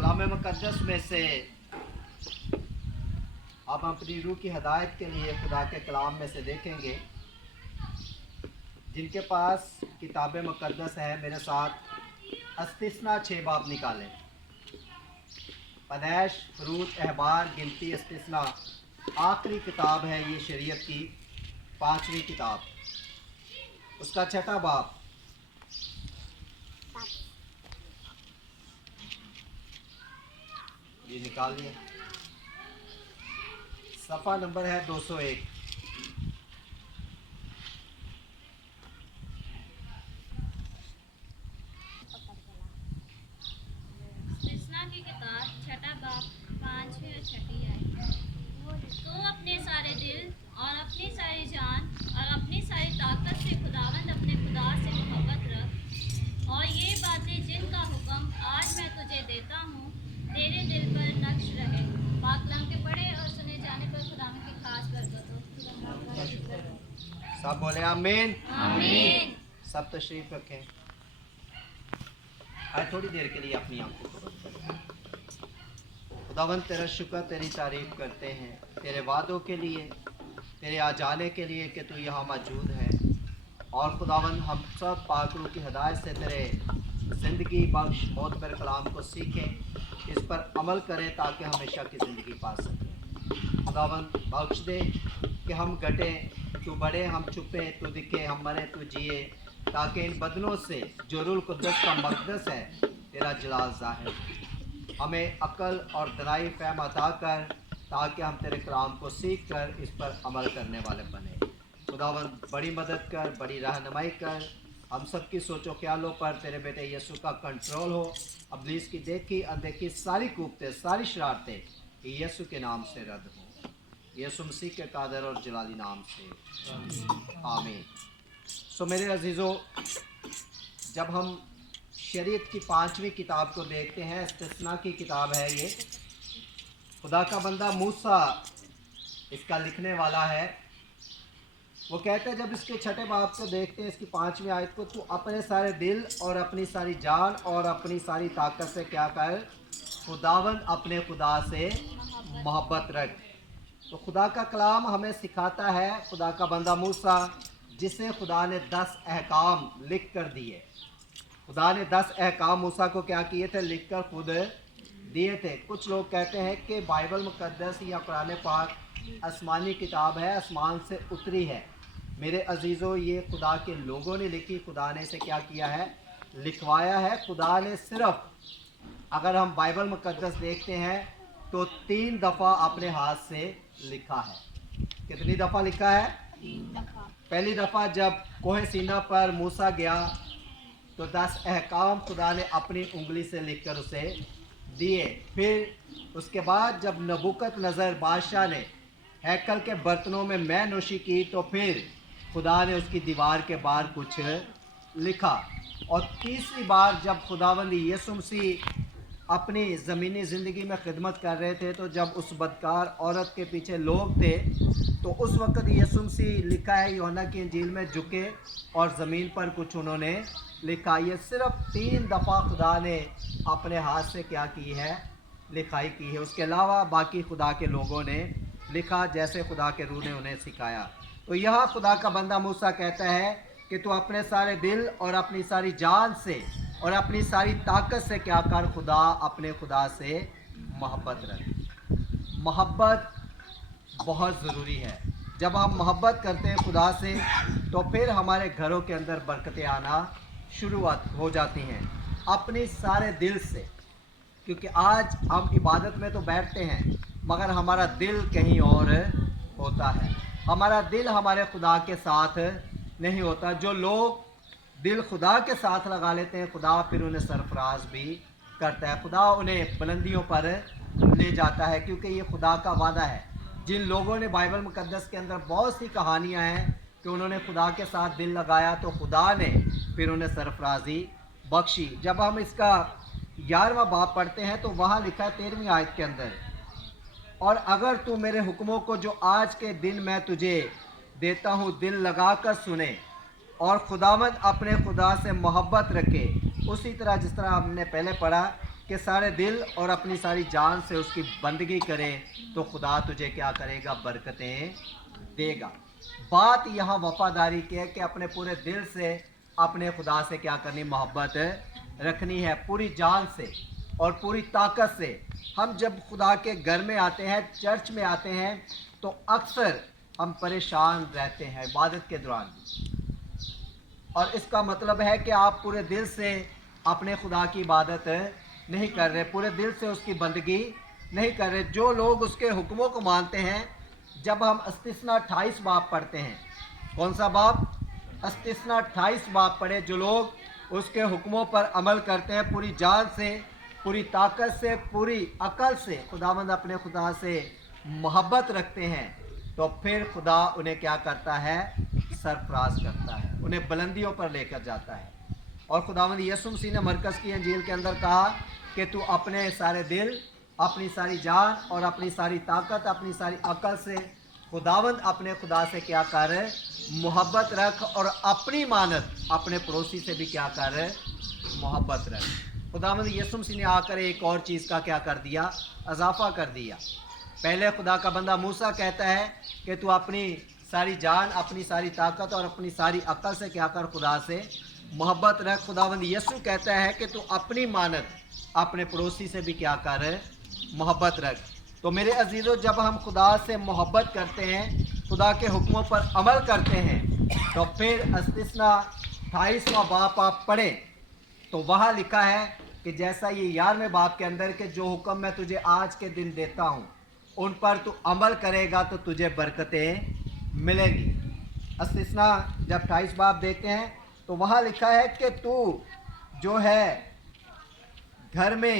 कलाम मुक़द्दस में से आप अपनी रूह की हदायत के लिए खुदा के कलाम में से देखेंगे। जिनके पास किताब मुक़द्दस है मेरे साथ इस्तिस्ना 6 बाब निकालें। पैदाइश, फरूज, अहबार, गिनती, इस्तिस्ना आखिरी किताब है ये शरीयत की 5वीं किताब, उसका 6ठा बाब। ये निकाल लिया, सफ़ा नंबर है 201। इस्तिस्ना की किताब 6ठा बाब 5वीं और 6ठी आयत। तो अपने सारे दिल और अपनी सारी जान और अपनी सारी ताकत से खुदावंद अपने खुदा से मोहब्बत रख, और ये बातें जिनका हुक्म आज मैं तुझे देता हूँ तेरे दिल पर नक्श रहे। पाक कलाम के पढ़े और सुने जाने पर खुदावंद की खास बरकत हो। सब बोले आमीन। आमीन। सब तशरीफ रखें। आज थोड़ी देर के लिए अपनी आंखों को बंद करें। खुदावंद तेरा शुक्र, तेरी तारीफ करते हैं तेरे वादों के लिए, तेरे आ जाने के लिए कि तू यहाँ मौजूद है। और खुदावंद हम सब पाक रूह की हदायत से तेरे ज़िंदगी बख्श मोतबर कलाम को सीखें, इस पर अमल करें ताकि हमेशा की ज़िंदगी पा सकें। खुदावंद बख्श दे कि हम घटें तू बढ़े, हम छुपे तू दिखे, हम मरे तू जिए, ताकि इन बदनों से जो रूहुल कुद्दस का मक़दस है तेरा जलाल ज़ाहिर। हमें अक्ल और दनाई फ़हम अता कर ताकि हम तेरे कलाम को सीख कर इस पर अमल करने वाले बने। खुदावंद बड़ी मदद कर, बड़ी रहनुमाई कर, हम सब की सोचो ख्यालों पर तेरे बेटे यीशु का कंट्रोल हो। इब्लीस की देखी अनदेखी सारी कूफते, सारी शरारतें यीशु के नाम से रद्द हो, यीशु मसीह के कादर और जलाली नाम से आमीन। सो मेरे अजीज़ों, जब हम शरीयत की 5वीं किताब को देखते हैं, इस्तिस्ना की किताब है ये, खुदा का बंदा मूसा इसका लिखने वाला है। वो कहते हैं जब इसके 6ठे बाब को देखते हैं, इसकी 5वीं आयत को, तू अपने सारे दिल और अपनी सारी जान और अपनी सारी ताकत से क्या कर, खुदावंद अपने खुदा से मोहब्बत रख। तो खुदा का कलाम हमें सिखाता है, खुदा का बंदा मूसा जिसे खुदा ने 10 अहकाम लिख कर दिए। खुदा ने 10 अहकाम मूसा को क्या किए थे, लिख कर खुद दिए थे। कुछ लोग कहते हैं कि बाइबल मुक़द्दस या कुरान पाक आसमानी किताब है, आसमान से उतरी है। मेरे अजीज़ों, ये खुदा के लोगों ने लिखी, खुदा ने इसे क्या किया है, लिखवाया है। खुदा ने सिर्फ, अगर हम बाइबल मुक़द्दस देखते हैं तो 3 दफ़ा अपने हाथ से लिखा है। कितनी दफ़ा लिखा है? 3 दफ़ा। पहली दफ़ा जब कोहे सीना पर मूसा गया तो 10 अहकाम खुदा ने अपनी उंगली से लिखकर उसे दिए। फिर उसके बाद जब नबूकदनेस्सर बादशाह ने हैकल के बर्तनों में मैं नोशी की तो फिर खुदा ने उसकी दीवार के बाहर कुछ लिखा। और तीसरी बार जब खुदावंद यीशु मसीह अपनी ज़मीनी ज़िंदगी में खिदमत कर रहे थे, तो जब उस बदकार औरत के पीछे लोग थे तो उस वक़्त यीशु मसीह, लिखा है यूहन्ना की इंजील में, झुके और ज़मीन पर कुछ उन्होंने लिखा। ये सिर्फ 3 दफ़ा खुदा ने अपने हाथ से क्या की है, लिखाई की है। उसके अलावा बाकी खुदा के लोगों ने लिखा जैसे खुदा के रूह ने उन्हें सिखाया। तो यहाँ खुदा का बंदा मूसा कहता है कि तू अपने सारे दिल और अपनी सारी जान से और अपनी सारी ताकत से क्या कर, खुदा अपने खुदा से मोहब्बत रख। मोहब्बत बहुत ज़रूरी है। जब हम मोहब्बत करते हैं खुदा से तो फिर हमारे घरों के अंदर बरकतें आना शुरुआत हो जाती हैं, अपने सारे दिल से। क्योंकि आज हम इबादत में तो बैठते हैं मगर हमारा दिल कहीं और होता है, हमारा दिल हमारे खुदा के साथ नहीं होता। जो लोग दिल खुदा के साथ लगा लेते हैं, खुदा फिर उन्हें सरफराज भी करता है, खुदा उन्हें बुलंदियों पर ले जाता है। क्योंकि ये खुदा का वादा है। जिन लोगों ने बाइबल मुक़द्दस के अंदर बहुत सी कहानियाँ हैं कि उन्होंने खुदा के साथ दिल लगाया तो खुदा ने फिर उन्हें सरफराजी बख्शी। जब हम इसका 11वां बाब पढ़ते हैं तो वहाँ लिखा है 13वीं आयत के अंदर, और अगर तू मेरे हुक्मों को जो आज के दिन मैं तुझे देता हूँ दिल लगा कर सुने और खुदावंद अपने खुदा से मोहब्बत रखे, उसी तरह जिस तरह हमने पहले पढ़ा کہ سارے دل اور اپنی ساری جان سے اس کی بندگی کرے تو خدا تجھے کیا کرے گا؟ برکتیں دے گا۔ بات یہاں وفاداری کی ہے کہ اپنے پورے دل سے اپنے خدا سے کیا کرنی؟ محبت رکھنی ہے، پوری جان سے اور پوری طاقت سے۔ ہم جب خدا کے گھر میں آتے ہیں، چرچ میں آتے ہیں، تو اکثر ہم پریشان رہتے ہیں عبادت کے دوران، اور اس کا مطلب ہے کہ آپ پورے دل سے اپنے خدا کی عبادت نہیں کر رہے، پورے دل سے اس کی بندگی نہیں کر رہے۔ جو لوگ اس کے حکموں کو مانتے ہیں، جب ہم استثنا 28 باب پڑھتے ہیں، کون سا باب؟ استثنا 28 باب پڑھے، جو لوگ اس کے حکموں پر عمل کرتے ہیں پوری جان سے، پوری طاقت سے، پوری عقل سے، خداوند اپنے خدا سے محبت رکھتے ہیں، تو پھر خدا انہیں کیا کرتا ہے؟ سرفراز کرتا ہے، انہیں بلندیوں پر لے کر جاتا ہے۔ اور خداوند یسوع مسیح نے مرکز کی انجیل کے اندر کہا کہ تو اپنے سارے دل، اپنی ساری جان اور اپنی ساری طاقت، اپنی ساری عقل سے خداوند اپنے خدا سے کیا کر؟ محبت رکھ، اور اپنی مانت اپنے پڑوسی سے بھی کیا کر؟ محبت رکھ۔ خداوند یسوع مسیح نے آ کر ایک اور چیز کا کیا کر دیا؟ اضافہ کر دیا۔ پہلے خدا کا بندہ موسیٰ کہتا ہے کہ تو اپنی ساری جان، اپنی ساری طاقت اور اپنی ساری عقل سے کیا کر؟ خدا سے محبت رکھ۔ خداوند یسوع کہتا ہے کہ تو اپنی مانت اپنے پڑوسی سے بھی کیا کر؟ محبت رکھ۔ تو میرے عزیزو، جب ہم خدا سے محبت کرتے ہیں، خدا کے حکموں پر عمل کرتے ہیں، تو پھر استثنا 28واں باب آپ پڑھیں تو وہاں لکھا ہے کہ جیسا یہ 11ویں باب کے اندر کہ جو حکم میں تجھے آج کے دن دیتا ہوں ان پر تو عمل کرے گا تو تجھے برکتیں ملیں گی۔ استثنا جب 28 باب دیکھتے ہیں تو وہاں لکھا ہے کہ تو جو ہے گھر میں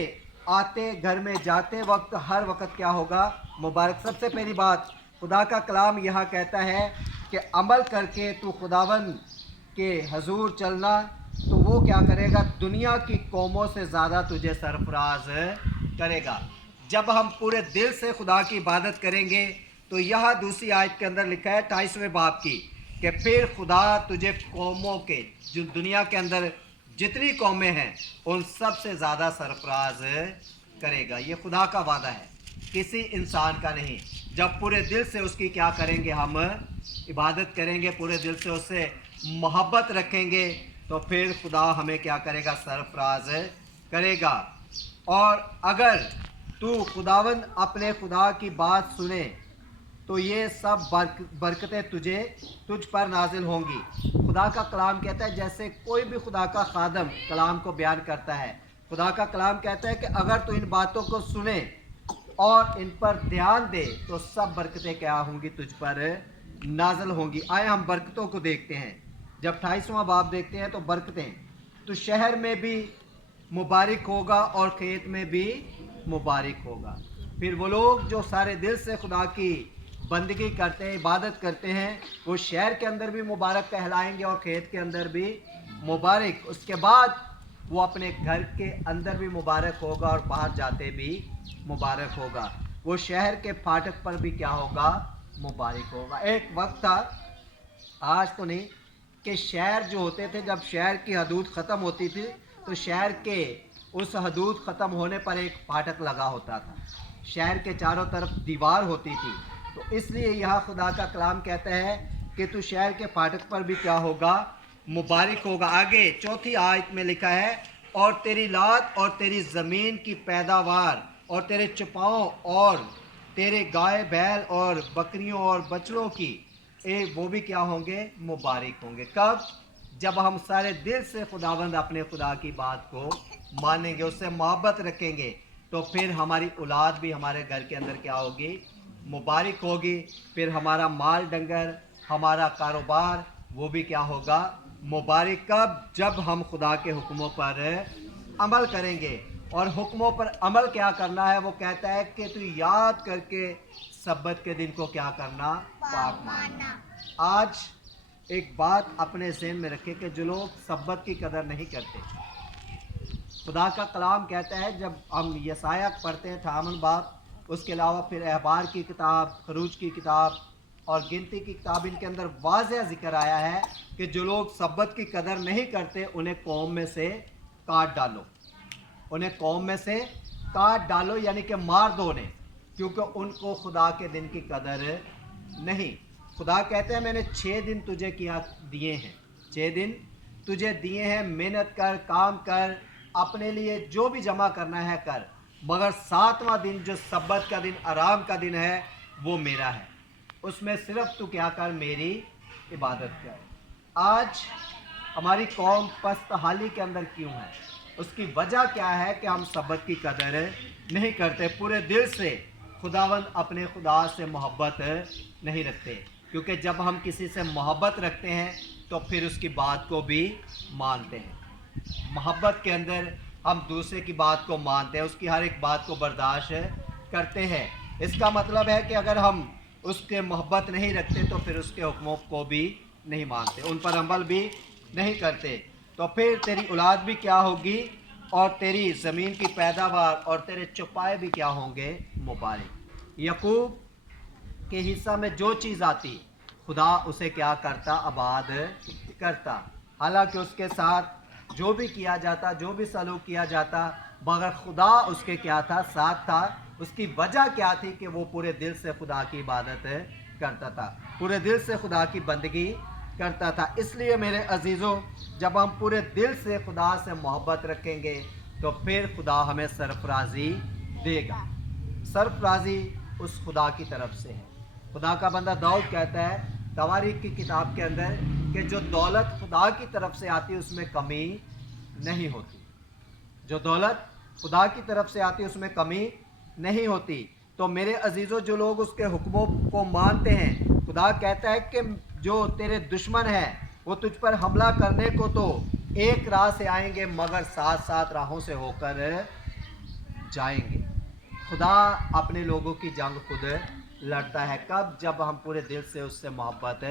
آتے، گھر میں جاتے وقت، ہر وقت کیا ہوگا؟ مبارک۔ سب سے پہلی بات، خدا کا کلام یہاں کہتا ہے کہ عمل کر کے تو خداوند کے حضور چلنا، تو وہ کیا کرے گا؟ دنیا کی قوموں سے زیادہ تجھے سرفراز کرے گا۔ جب ہم پورے دل سے خدا کی عبادت کریں گے تو یہاں دوسری آیت کے اندر لکھا ہے 28ویں باب کی کہ پھر خدا تجھے قوموں کے، جو دنیا کے اندر جتنی قومیں ہیں ان سب سے زیادہ سرفراز کرے گا۔ یہ خدا کا وعدہ ہے، کسی انسان کا نہیں۔ جب پورے دل سے اس کی کیا کریں گے؟ ہم عبادت کریں گے، پورے دل سے اس سے محبت رکھیں گے، تو پھر خدا ہمیں کیا کرے گا؟ سرفراز کرے گا۔ اور اگر تو خداوند اپنے خدا کی بات سنے تو یہ سب برکتیں تجھ پر نازل ہوں گی۔ خدا کا کلام کہتا ہے، جیسے کوئی بھی خدا کا خادم کلام کو بیان کرتا ہے، خدا کا کلام کہتا ہے کہ اگر تو ان باتوں کو سنے اور ان پر دھیان دے تو سب برکتیں کیا ہوں گی؟ تجھ پر نازل ہوں گی۔ آئے ہم برکتوں کو دیکھتے ہیں۔ جب 28واں باب دیکھتے ہیں تو برکتیں، تو شہر میں بھی مبارک ہوگا اور کھیت میں بھی مبارک ہوگا۔ پھر وہ لوگ جو سارے دل سے خدا کی بندگی کرتے ہیں، عبادت کرتے ہیں، وہ شہر کے اندر بھی مبارک کہلائیں گے اور کھیت کے اندر بھی مبارک۔ اس کے بعد وہ اپنے گھر کے اندر بھی مبارک ہوگا اور باہر جاتے بھی مبارک ہوگا۔ وہ شہر کے پھاٹک پر بھی کیا ہوگا؟ مبارک ہوگا۔ ایک وقت تھا، آج تو نہیں، کہ شہر جو ہوتے تھے، جب شہر کی حدود ختم ہوتی تھی تو شہر کے اس حدود ختم ہونے پر ایک پھاٹک لگا ہوتا تھا، شہر کے چاروں طرف دیوار ہوتی تھی۔ تو اس لیے یہاں خدا کا کلام کہتا ہے کہ تو شہر کے پھاٹک پر بھی کیا ہوگا؟ مبارک ہوگا۔ آگے چوتھی آیت میں لکھا ہے، اور تیری لات اور تیری زمین کی پیداوار اور تیرے چپاؤں اور تیرے گائے بیل اور بکریوں اور بچڑوں کی وہ بھی کیا ہوں گے؟ مبارک ہوں گے۔ کب؟ جب ہم سارے دل سے خداوند اپنے خدا کی بات کو مانیں گے، اس سے محبت رکھیں گے، تو پھر ہماری اولاد بھی ہمارے گھر کے اندر کیا ہوگی؟ مبارک ہوگی۔ پھر ہمارا مال ڈنگر، ہمارا کاروبار، وہ بھی کیا ہوگا؟ مبارک۔ کب؟ جب ہم خدا کے حکموں پر عمل کریں گے۔ اور حکموں پر عمل کیا کرنا ہے؟ وہ کہتا ہے کہ تو یاد کر کے سبت کے دن کو کیا کرنا؟ پاک ماننا۔ آج ایک بات اپنے ذہن میں رکھے کہ جو لوگ سبت کی قدر نہیں کرتے، خدا کا کلام کہتا ہے، جب ہم یسایہ پڑھتے ہیں 58 باب، اس کے علاوہ پھر احبار کی کتاب، خروج کی کتاب اور گنتی کی کتاب، ان کے اندر واضح ذکر آیا ہے کہ جو لوگ سبت کی قدر نہیں کرتے انہیں قوم میں سے کاٹ ڈالو۔ انہیں قوم میں سے کاٹ ڈالو یعنی کہ مار دو انہیں, کیونکہ ان کو خدا کے دن کی قدر نہیں. خدا کہتے ہیں میں نے 6 دن تجھے کیا دیے ہیں, 6 دن تجھے دیے ہیں, محنت کر, کام کر, اپنے لیے جو بھی جمع کرنا ہے کر, مگر 7واں دن جو سبت کا دن, آرام کا دن ہے, وہ میرا ہے, اس میں صرف تو کیا کر, میری عبادت کر. آج ہماری قوم پست حالی کے اندر کیوں ہے؟ اس کی وجہ کیا ہے کہ ہم سبت کی قدر نہیں کرتے, پورے دل سے خداوند اپنے خدا سے محبت نہیں رکھتے, کیونکہ جب ہم کسی سے محبت رکھتے ہیں تو پھر اس کی بات کو بھی مانتے ہیں. محبت کے اندر ہم دوسرے کی بات کو مانتے ہیں, اس کی ہر ایک بات کو برداشت کرتے ہیں. اس کا مطلب ہے کہ اگر ہم اس کے محبت نہیں رکھتے تو پھر اس کے حکموں کو بھی نہیں مانتے, ان پر عمل بھی نہیں کرتے, تو پھر تیری اولاد بھی کیا ہوگی, اور تیری زمین کی پیداوار اور تیرے چوپائے بھی کیا ہوں گے, مبارک. یعقوب کے حصہ میں جو چیز آتی خدا اسے کیا کرتا, آباد کرتا, حالانکہ اس کے ساتھ جو بھی کیا جاتا, جو بھی سلوک کیا جاتا, مگر خدا اس کے کیا تھا, ساتھ تھا. اس کی وجہ کیا تھی کہ وہ پورے دل سے خدا کی عبادت کرتا تھا, پورے دل سے خدا کی بندگی کرتا تھا. اس لیے میرے عزیزوں, جب ہم پورے دل سے خدا سے محبت رکھیں گے تو پھر خدا ہمیں سرفرازی دے گا. سرفرازی اس خدا کی طرف سے ہے. خدا کا بندہ داؤد کہتا ہے تواریخ کی کتاب کے اندر کہ جو دولت خدا کی طرف سے آتی اس میں کمی نہیں ہوتی, جو دولت خدا کی طرف سے آتی اس میں کمی نہیں ہوتی. تو میرے عزیزوں, جو لوگ اس کے حکموں کو مانتے ہیں, خدا کہتا ہے کہ جو تیرے دشمن ہیں وہ تجھ پر حملہ کرنے کو تو ایک راہ سے آئیں گے مگر 7 راہوں سے ہو کر جائیں گے. خدا اپنے لوگوں کی جنگ خود لڑتا ہے. کب؟ جب ہم پورے دل سے اس سے محبت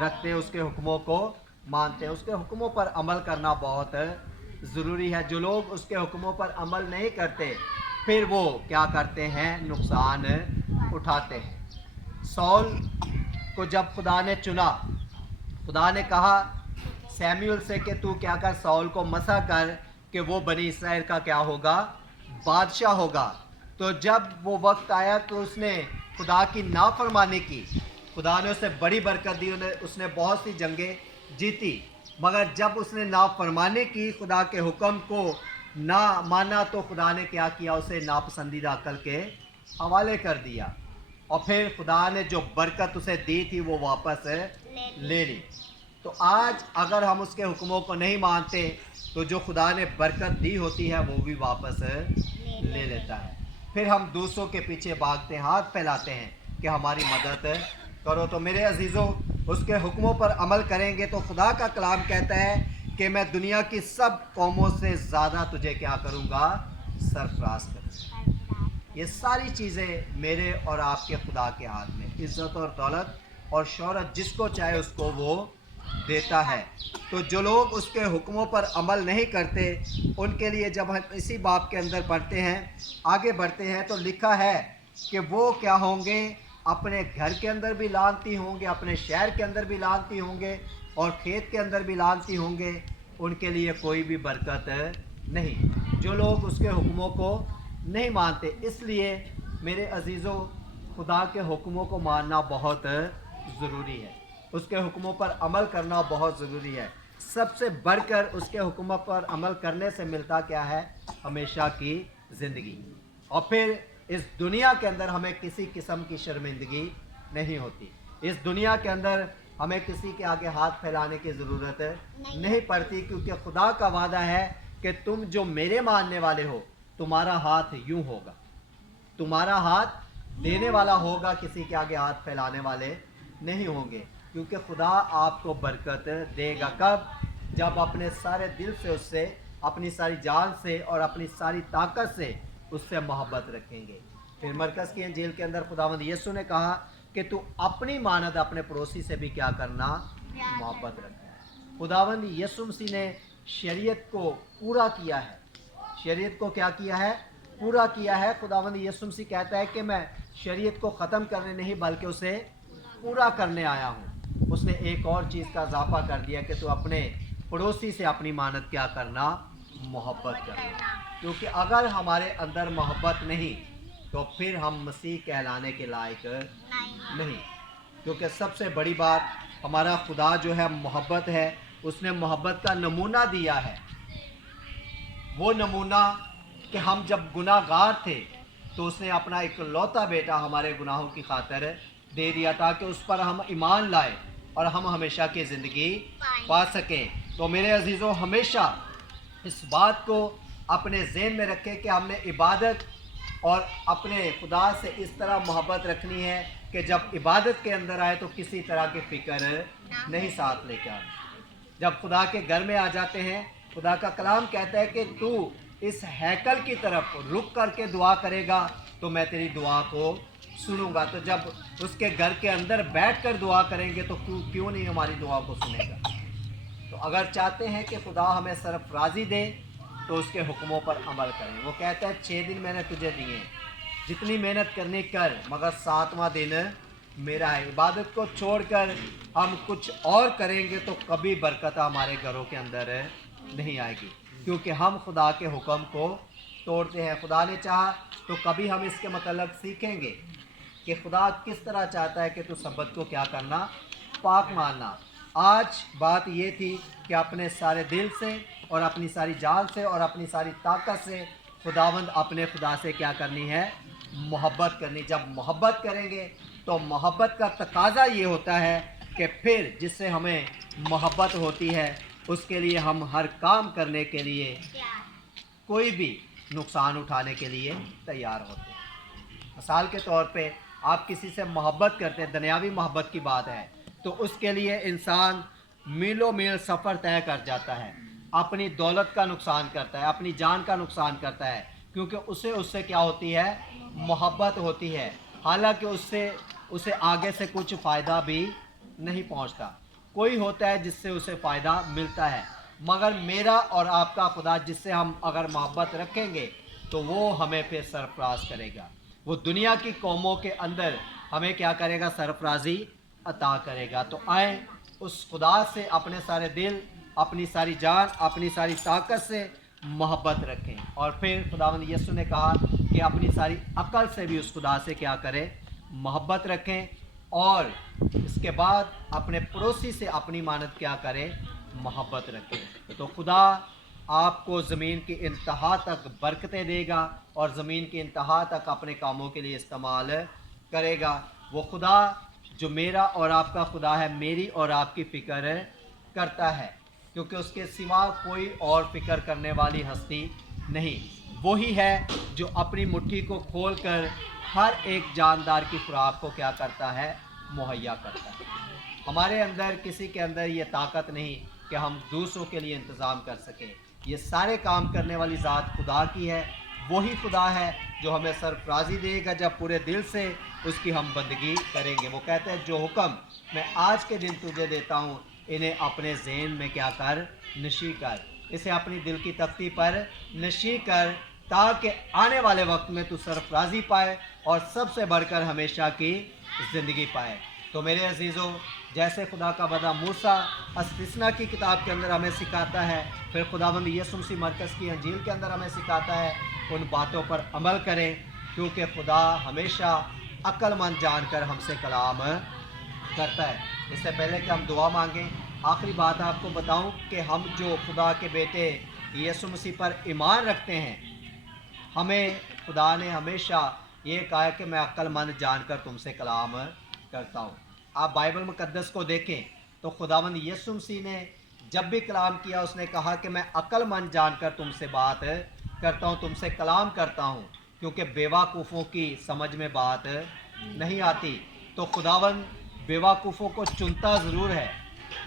رکھتے ہیں, اس کے حکموں کو مانتے ہیں. اس کے حکموں پر عمل کرنا بہت ضروری ہے. جو لوگ اس کے حکموں پر عمل نہیں کرتے پھر وہ کیا کرتے ہیں, نقصان اٹھاتے ہیں. سول کو جب خدا نے چنا, خدا نے کہا سیمیول سے کہ تو کیا کر, سول کو مسح کر کہ وہ بنی اسرائیل کا کیا ہوگا, بادشاہ ہوگا. تو جب وہ وقت آیا تو اس نے خدا کی نافرمانی کی, خدا نے اسے بڑی برکت دی, اس نے بہت سی جنگیں جیتی, مگر جب اس نے نافرمانی کی, خدا کے حکم کو نہ مانا, تو خدا نے کیا کیا, اسے ناپسندیدہ عقل کے حوالے کر دیا, اور پھر خدا نے جو برکت اسے دی تھی وہ واپس لے لی. تو آج اگر ہم اس کے حکموں کو نہیں مانتے تو جو خدا نے برکت دی ہوتی ہے وہ بھی واپس لے لیتا ہے. پھر ہم دوسروں کے پیچھے بھاگتے ہیں, ہاتھ پھیلاتے ہیں کہ ہماری مدد کرو. تو میرے عزیزوں, اس کے حکموں پر عمل کریں گے تو خدا کا کلام کہتا ہے کہ میں دنیا کی سب قوموں سے زیادہ تجھے کیا کروں گا, سرفراز کروں گا. یہ ساری چیزیں میرے اور آپ کے خدا کے ہاتھ میں, عزت اور دولت اور شہرت جس کو چاہے اس کو وہ دیتا ہے. تو جو لوگ اس کے حکموں پر عمل نہیں کرتے ان کے لیے جب ہم اسی باب کے اندر پڑھتے ہیں, آگے بڑھتے ہیں, تو لکھا ہے کہ وہ کیا ہوں گے, اپنے گھر کے اندر بھی لعنتی ہوں گے, اپنے شہر کے اندر بھی لعنتی ہوں گے, اور کھیت کے اندر بھی لعنتی ہوں گے. ان کے لیے کوئی بھی برکت نہیں, جو لوگ اس کے حکموں کو نہیں مانتے. اس لیے میرے عزیزوں, خدا کے حکموں کو ماننا بہت ضروری ہے, اس کے حکموں پر عمل کرنا بہت ضروری ہے. سب سے بڑھ کر اس کے حکموں پر عمل کرنے سے ملتا کیا ہے, ہمیشہ کی زندگی. اور پھر اس دنیا کے اندر ہمیں کسی قسم کی شرمندگی نہیں ہوتی. اس دنیا کے اندر ہمیں کسی کے آگے ہاتھ پھیلانے کی ضرورت نہیں پڑتی, کیونکہ خدا کا وعدہ ہے کہ تم جو میرے ماننے والے ہو تمہارا ہاتھ یوں ہوگا, تمہارا ہاتھ دینے والا ہوگا, کسی کے آگے ہاتھ پھیلانے والے نہیں ہوں گے. کیونکہ خدا آپ کو برکت دے گا. کب؟ جب اپنے سارے دل سے اس سے, اپنی ساری جان سے اور اپنی ساری طاقت سے اس سے محبت رکھیں گے. پھر مرکز کی انجیل کے اندر خداوند یسوع نے کہا کہ تو اپنی مانند اپنے پڑوسی سے بھی کیا کرنا, محبت رکھنا. خداوند یسوع مسیح نے شریعت کو پورا کیا ہے, شریعت کو کیا کیا ہے, پورا کیا ہے. خداوند یسوع مسیح کہتا ہے کہ میں شریعت کو ختم کرنے نہیں بلکہ اسے پورا کرنے آیا ہوں. اس نے ایک اور چیز کا اضافہ کر دیا کہ تو اپنے پڑوسی سے اپنی مانند کیا کرنا, محبت کرنا. क्योंकि अगर हमारे अंदर मोहब्बत नहीं तो फिर हम मसीह कहलाने के लायक नहीं। क्योंकि सबसे बड़ी बात हमारा खुदा जो है मोहब्बत है, उसने मोहब्बत का नमूना दिया है। वो नमूना कि हम जब गुनाहगार थे तो उसने अपना इकलौता बेटा हमारे गुनाहों की खातिर दे दिया ताकि उस पर हम ईमान लाए और हम हमेशा की ज़िंदगी पा सकें। तो मेरे अजीज़ों, हमेशा इस बात को अपने ज़हन में रखें कि हमने इबादत और अपने खुदा से इस तरह मोहब्बत रखनी है कि जब इबादत के अंदर आए तो किसी तरह की फ़िक्र नहीं साथ लेकर आए। जब खुदा के घर में आ जाते हैं, खुदा का कलाम कहता है कि तू इस हैकल की तरफ रुक करके दुआ करेगा तो मैं तेरी दुआ को सुनूंगा। तो जब उसके घर के अंदर बैठकर दुआ करेंगे तो क्यों नहीं हमारी दुआ को सुनेगा। तो अगर चाहते हैं कि खुदा हमें सरफराजी दे तो उसके हुक्मों पर अमल करें। वो कहता है 6 दिन मैंने तुझे दिए, जितनी मेहनत करनी कर, मगर 7वां दिन मेरा है। इबादत को छोड़कर हम कुछ और करेंगे तो कभी बरकत हमारे घरों के अंदर नहीं आएगी, क्योंकि हम खुदा के हुक्म को तोड़ते हैं। खुदा ने चाहा तो कभी हम इसके मतलब सीखेंगे कि खुदा किस तरह चाहता है कि तू सब्बत को क्या करना, पाक मानना। आज बात ये थी कि अपने सारे दिल से और अपनी सारी जान से और अपनी सारी ताकत से खुदावंद अपने खुदा से क्या करनी है, मोहब्बत करनी। जब मोहब्बत करेंगे तो मोहब्बत का तकाजा ये होता है कि फिर जिससे हमें मोहब्बत होती है उसके लिए हम हर काम करने के लिए, कोई भी नुकसान उठाने के लिए तैयार होते हैं। मिसाल के तौर पे आप किसी से मोहब्बत करते हैं, दुनियावी मोहब्बत की बात है, तो उसके लिए इंसान मीलों मील सफ़र तय कर जाता है, अपनी दौलत का नुकसान करता है, अपनी जान का नुकसान करता है, क्योंकि उससे क्या होती है, मोहब्बत होती है। हालांकि उसे आगे से कुछ फ़ायदा भी नहीं पहुंचता। कोई होता है जिससे उसे फ़ायदा मिलता है, मगर मेरा और आपका खुदा जिससे हम अगर मोहब्बत रखेंगे तो वो हमें फिर सरफराज करेगा। वो दुनिया की कौमों के अंदर हमें क्या करेगा, सरफराजी अता करेगा। तो आए उस खुदा से अपने सारे दिल, अपनी सारी जान, अपनी सारी ताकत से मोहब्बत रखें। और फिर खुदावंद यीशु ने कहा कि अपनी सारी अकल से भी उस खुदा से क्या करें, मोहब्बत रखें। और इसके बाद अपने पड़ोसी से अपनी मानद क्या करें, मोहब्बत रखें। तो खुदा आपको ज़मीन की इंतहा तक बरकतें देगा और ज़मीन की इंतहा तक अपने कामों के लिए इस्तेमाल करेगा। वो खुदा जो मेरा और आपका खुदा है, मेरी और आपकी फ़िक्र करता है, क्योंकि उसके सिवा कोई और फ़िक्र करने वाली हस्ती नहीं। वही है जो अपनी मुट्ठी को खोलकर हर एक जानदार की खुराक को क्या करता है, मुहैया करता है। हमारे अंदर किसी के अंदर ये ताकत नहीं कि हम दूसरों के लिए इंतज़ाम कर सकें। ये सारे काम करने वाली ज़ात खुदा की है। वही खुदा है जो हमें सरफराजी देगा जब पूरे दिल से उसकी हम बंदगी करेंगे। वो कहते हैं जो हुक्म मैं आज के दिन तुझे देता हूँ, इन्हें अपने ज़हन में क्या कर, नशी कर, इसे अपनी दिल की तख्ती पर नशी कर, ताकि आने वाले वक्त में तू सरफराजी पाए और सबसे बढ़कर हमेशा की ज़िंदगी पाए। तो मेरे अजीज़ों, जैसे खुदा का बंदा मूसा इस्तिस्ना की किताब के अंदर हमें सिखाता है, फिर खुदावंद यीशु मसीह मरकज़ की अंजील के अंदर हमें सिखाता है, उन बातों पर अमल करें, क्योंकि खुदा हमेशा अक्लमंद जानकर हमसे कलाम करता है। इससे पहले कि हम दुआ मांगें, आखिरी बात आपको बताऊं कि हम जो खुदा के बेटे यीशु मसीह पर ईमान रखते हैं, हमें खुदा ने हमेशा ये कहा है कि मैं अक्लमंद जानकर तुमसे कलाम करता हूँ। आप बाइबल मुकद्दस को देखें तो खुदावंद यीशु मसीह ने जब भी कलाम किया उसने कहा कि मैं अक्लमंद जानकर तुमसे बात करता हूँ, तुमसे कलाम करता हूँ, क्योंकि बेवकूफ़ों की समझ में बात नहीं आती। तो खुदावंद बेवकूफ़ों को चुनता ज़रूर है,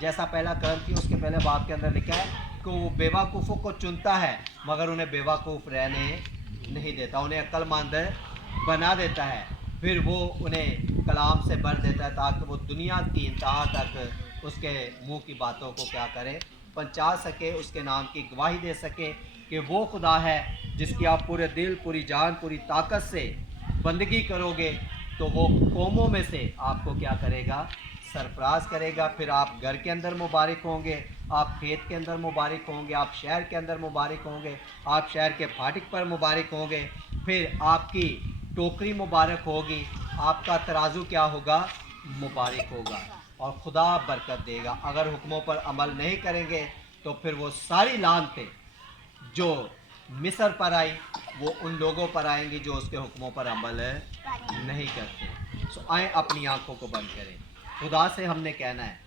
जैसा पहला करम उसके पहले बाब के अंदर लिखा है कि वो बेवकूफ़ों को चुनता है मगर उन्हें बेवकूफ़ रहने नहीं देता, उन्हें अक्लमंद बना देता है। फिर वो उन्हें कलाम से भर देता है ताकि वो दुनिया की इंतहा तक उसके मुंह की बातों को क्या करे, पहुंचा सके, उसके नाम की गवाही दे सके कि वो खुदा है जिसकी आप पूरे दिल, पूरी जान, पूरी ताकत से बंदगी करोगे तो वो कौमों में से आपको क्या करेगा, सरफराज करेगा। फिर आप घर के अंदर मुबारक होंगे, आप खेत के अंदर मुबारक होंगे, आप शहर के अंदर मुबारक होंगे, आप शहर के फाटक पर मुबारक होंगे, फिर आपकी टोकरी मुबारक होगी, आपका तराजू क्या होगा, मुबारक होगा और खुदा बरकत देगा। अगर हुक्मों पर अमल नहीं करेंगे तो फिर वो सारी लानतें जो मिस्र पर आई वो उन लोगों पर आएंगी जो उसके हुक्मों पर अमल नहीं करते। सो आए अपनी आंखों को बंद करें। खुदा से हमने कहना है